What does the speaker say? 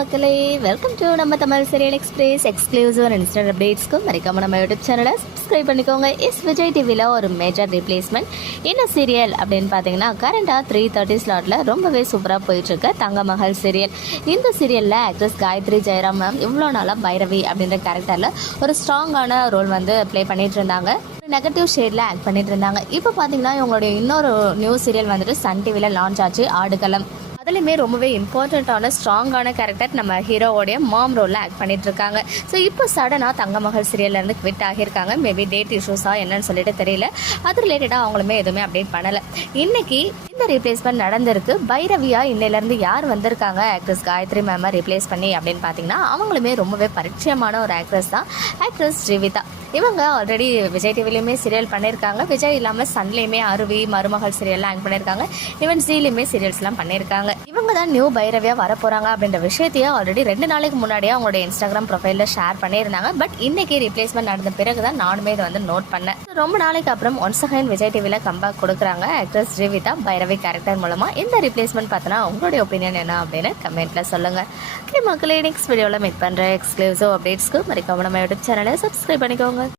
மக்களே welcome to நம்ம Tamil serial express exclusive and instant அப்டேட்ஸ்க்கு மறக்காம நம்ம யூடியூப் சேனலை சப்ஸ்கிரைப் பண்ணிக்கோங்க. எஸ் விஜய் டிவியில் ஒரு மேஜர் ரீப்ளேஸ்மெண்ட் என்ன சீரியல் அப்படின்னு பார்த்தீங்கன்னா கரண்டாக த்ரீ தேர்ட்டி ஸ்லாட்டில் ரொம்பவே சூப்பராக போயிட்டுருக்கு தங்க மகள் சீரியல் இந்த சீரியலில் ஆக்ட்ரஸ் காயத்ரி ஜெயராம் மேம் இவ்வளோ நாளாக பைரவி அப்படின்ற கேரக்டரில் ஒரு ஸ்ட்ராங்கான ரோல் வந்து ப்ளே பண்ணிட்டு இருந்தாங்க. நெகட்டிவ் ஷேடில் ஆக்ட் பண்ணிட்டு இருந்தாங்க. இப்போ பார்த்தீங்கன்னா இவங்களுடைய இன்னொரு நியூ சீரியல் வந்துட்டு சன் டிவியில் லான்ச் ஆச்சு. ஆடுகளம். அதுலேயுமே ரொம்பவே இம்பார்ட்டண்ட்டான ஸ்ட்ராங்கான கேரக்டர் நம்ம ஹீரோவோடைய மாம் ரோலில் ஆக்ட் பண்ணிட்டு இருக்காங்க. ஸோ இப்போ சடனாக தங்கமகள் சீரியல்லேருந்து குவிட் ஆகியிருக்காங்க. மேபி டேட் இஷ்யூஸா என்னன்னு சொல்லிட்டு தெரியல. அது ரிலேட்டடாக அவங்களுமே எதுவுமே அப்டேட் பண்ணலை. இன்னைக்கு இந்த ரீப்ளேஸ்மெண்ட் நடந்திருக்கு. பைரவியா இன்னையிலேருந்து யார் வந்திருக்காங்க? ஆக்ட்ரஸ் காயத்ரி மேமை ரீப்ளேஸ் பண்ணி அப்படின்னு பார்த்தீங்கன்னா அவங்களுமே ரொம்பவே பரிச்சயமான ஒரு ஆக்ட்ரஸ் தான். ஆக்ட்ரஸ் ஜீவிதா. இவங்க ஆல்ரெடி விஜய் டிவிலையுமே சீரியல் பண்ணியிருக்காங்க விஜய் இல்லாமல் சன்லேயுமே அருவி மருமகள் சீரியல்லாம் ஆக்ட் பண்ணியிருக்காங்க ஈவன் ஜீலையுமே சீரியல்ஸ்லாம் பண்ணியிருக்காங்க இவங்க தான் நியூ பைரவியா வர போறாங்க அப்படின்ற விஷயத்தையே ஆல்ரெடி ரெண்டு நாளைக்கு முன்னாடியே அவங்களோட இன்ஸ்டாகிராம் ப்ரொஃபைலில் ஷேர் பண்ணியிருந்தாங்க. பட் இன்னைக்கு ரீப்ளேஸ்மெண்ட் நடந்த பிறகு தான் நானுமே இதை வந்து நோட் பண்ணேன். ரொம்ப நாளைக்கு அப்புறம் ஒன்ஸ் அகைன் விஜய் டிவியில் கம்பேக் கொடுக்குறாங்க ஆக்ட்ரஸ் ஜீவிதா பைரவி கேரக்டர் மூலமாக இந்த ரீப்ளேஸ்மெண்ட் பார்த்தனா உங்களுடைய ஒப்பீனியன் என்ன அப்படின்னு கமெண்ட்ல சொல்லுங்க. ஓகே மக்களே நெக்ஸ்ட் வீடியோவில் மீட் பண்ணுற எக்ஸ்க்ளூசிவ் அப்டேட்ஸ்க்கு மறக்காம நம்ம யூடியூப் சேனலை சப்ஸ்கிரைப் பண்ணிக்கோங்க.